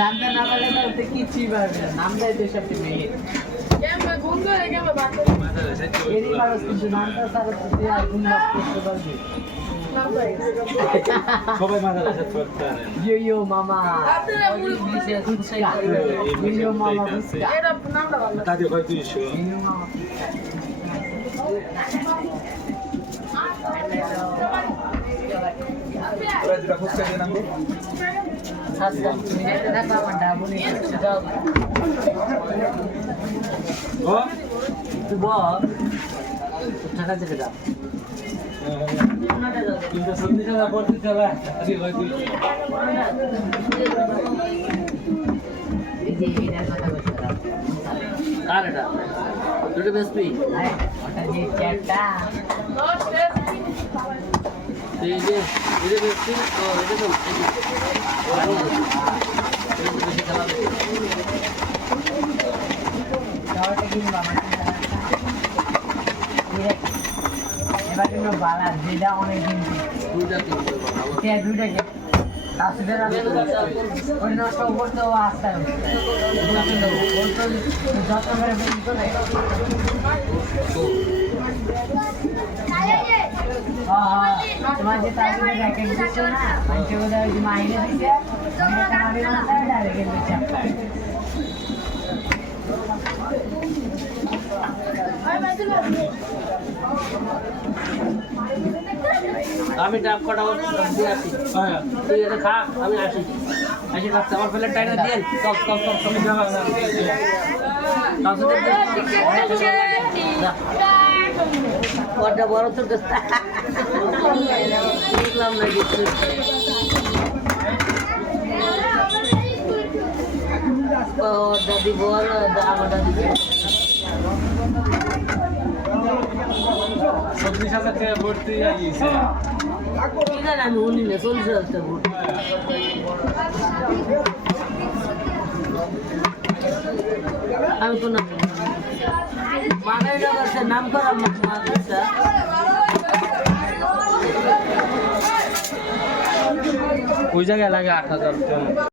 নামটা না বলে তো কিছুই পারবে না, নামটাই তো সবচেয়ে মেয়ে এরই পারস, কিন্তু নামটা ছাড়া তো তুই আর গুণ করতে পারবি। সবাই মাদ্রাসা পড়তে পারে। ইয়ো মামা ইয়ো মামা বুঝকা তাদের হয় 200 ইয়ো মামা ওরা যেটা ফুসকা দিয়ে নামবো সাতটা তুমি যেতে থাকো, আমার ডাবুনি করছে যাও ও তুই বল টাকা থেকে দাও কিন্তু 70,000 পড়তে চলা আজকে হয় 200 এই যে এটার কথা বলছি কার এটা দুটো বেসপি ওটা যে চ্যাটটা এই যে এটা বেসপি ও এটা তো বেশি খেলা টাওয়ারটা কিনবা এবার কিন্তু বালা যেটা অনেক দিন দুইটা তিনটে ভালো দুইটাকে তাসিদের ওই নষ্ট করতেও আসতে যত করে বেশি করে তোমার যে তাসিদের র্যাকেট দিচ্ছ না মানুষের বোধ হয় মাইনে দিচ্ছে ডাইরেক্ট চাপটায় আমি ডাব কটা দিয়ে আসি তুই এটা খা আমি আসি রাখতে আমার ফেলে টাইটা দিয়ে সব কটা বড় তো দেখলাম না কিছু দাদি বল আমার দাদি 40,000 টাকা ভর্তি আইছে আমি উনি না 40,000 টাকা ভর্তি আমি তো না মাথায় নাম করা মাদ্রাসা ওই জায়গায় লাগে 8,000